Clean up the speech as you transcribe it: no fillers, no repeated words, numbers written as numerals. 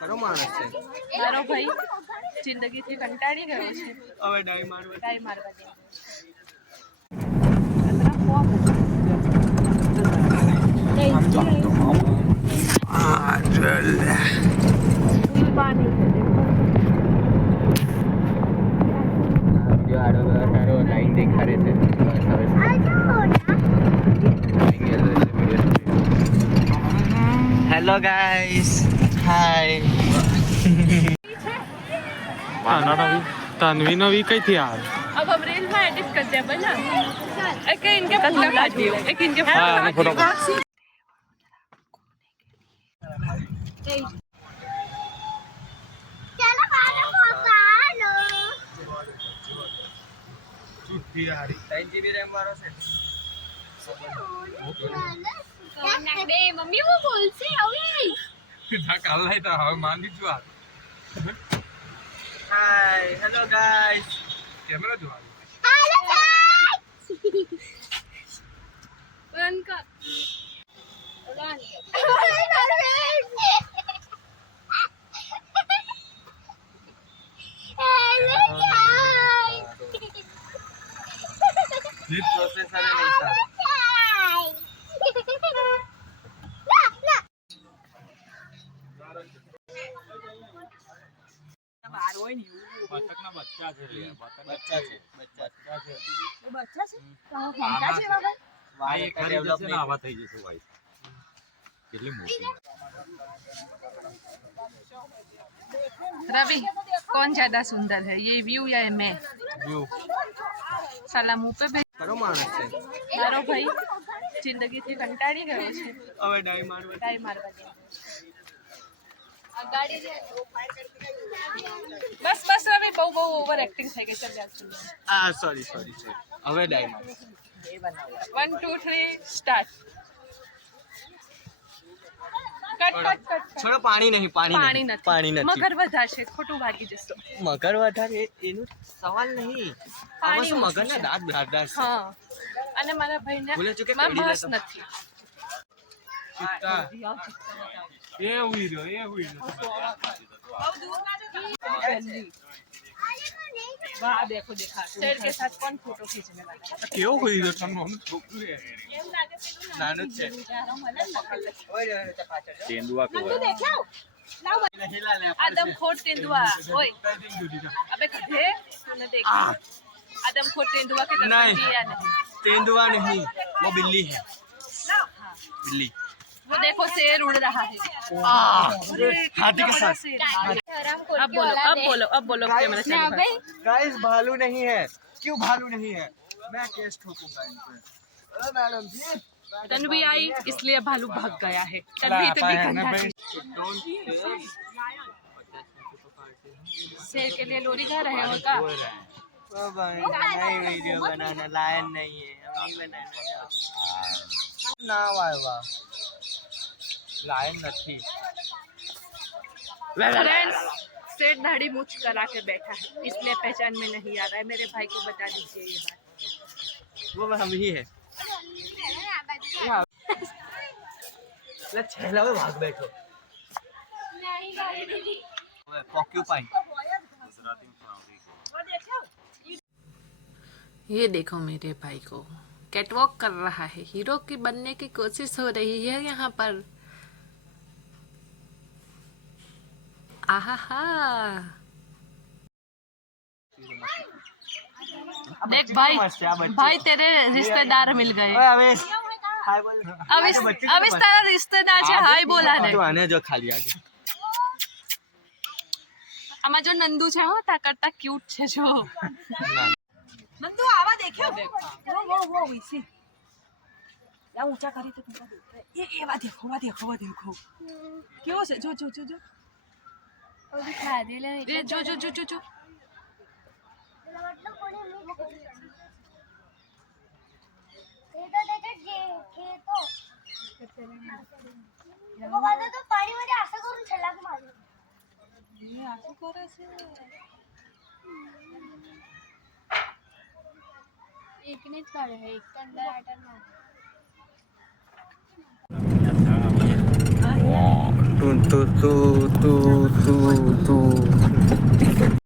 ખરો માણસ છે મારો ભાઈ જિંદગીથી કંટાળી ગયો છે. હવે ડાઈ મારવા દે. લાઈન દેખાડે છે. હેલો ગાઈસ, હાય. तन्वी नवी कई थी यार. अब हम रील में एडिट करते हैं बना. एक इनके पतला काटी हो, एक इनके हाँ, फोटो. चलो खाना खाओ. ચૂઠી હારી 3 GB RAM વાળો છે. મમ્મી હું બોલશે હવે કાલ નહીં તો હવે માંગી છું આ. હાય, હેલો ગાઈસ. કેમેરા જોવા. હાલો ગાઈસ बंद कर. જીત પ્રોસેસર નહીં સારું. બતકના બચ્ચા છે લે. બચ્ચા છે. बच्चा से कहां घंटा से बाबा વાય એક ડેવલપ નહીં. આવા થઈ જશે ભાઈ. કેટલી મોટી. रवि कौन ज्यादा सुंदर है, ये व्यू या मैं? વ્યૂ साला मुंह पे भी. ખરો માણસ છે મારો ભાઈ જિંદગીથી કંટાળી ગયો છે. હવે ડાઈ મારવા ડાઈ મારવા દે. આ ગાડી છે. બસ બસ રવિ, બહુ ઓવર એક્ટિંગ થઈ ગઈ. ચાલ યાર. આ સોરી હવે ડાઈ માર. 1 2 3 સ્ટાર્ટ. કટ. છોડો, પાણી નહીં. પાણી નથી. નથી. મગર વધારશે, ખોટું ભાગી જશે. મગર વધારે એનું સવાલ નહીં. આમાં શું મગરના દાંત ધારદાર છે. હા, અને મારા ભાઈને ભૂલે ચૂકે માં પડી બસ જતો. નથી. ચિત્તા. એ હુઈ રહ્યો. वाह देखो देखा शेर के साथ कौन फोटो खींचने वाला है? કેવો હુઈ રહ્યો તને આમ છોકરું છે. નાનું જ છે. તેંદુઆ तू देखो आदमखोर तेंदुआ. ओए अबे गधे, तूने देखा आदमखोर तेंदुआ के दर्शन नहीं। किए या नहीं? तेंदुआ नहीं, वो बिल्ली है. बिल्ली. वो देखो शेर उड़ रहा है. हाथी के साथ. अब बोलो कैमरा चालू है. गाइस, भालू नहीं है. क्यों भालू नहीं है? मैं केस ठोकूंगा इन पे. मैडम जी, तन्वी आई इसलिए भालू भाग गया है. तन्वी इतनी गंदा है. शेर के लिए लोरी गा रहे हो का? ओ भाई, नहीं वीडियो बनाना लायन नहीं है. हम नहीं बनाना. ना वाह लायन नहीं. फ्रेंड्स, सेठ दाढ़ी मूछ करा के बैठा है, इसलिए पहचान में नहीं आ रहा है. मेरे भाई को बता दीजिए ये बात. वो हम ही है. ले छेला में भाग बैठो. पॉक्यूपाइन. ये देखो मेरे भाई को कैटवॉक कर रहा है. हीरो की बनने की कोशिश हो रही है यहाँ पर. आहा देख भाई तेरे रिश्तेदार मिल गए. अवेश हाय बोल. अविस तारा रिश्तेदार છે, હાય બોલા ને. તો આને જો ખાલી આગે. આમાં જો નંદુ છે, હો તા કરતા ક્યુટ છે જો. નંદુ આવા દેખ્યો. वो इसी या ऊंचा करी तो तुमको देख रहे. ये वा देखो क्यों से जो और दिखा दे ले. ये जो तो पाणी मध्ये असं करून छलाक मारली. असं करायचं. एकनेच काढ आहे, एक कंडा आटर मार. તું તું તું તું તું તું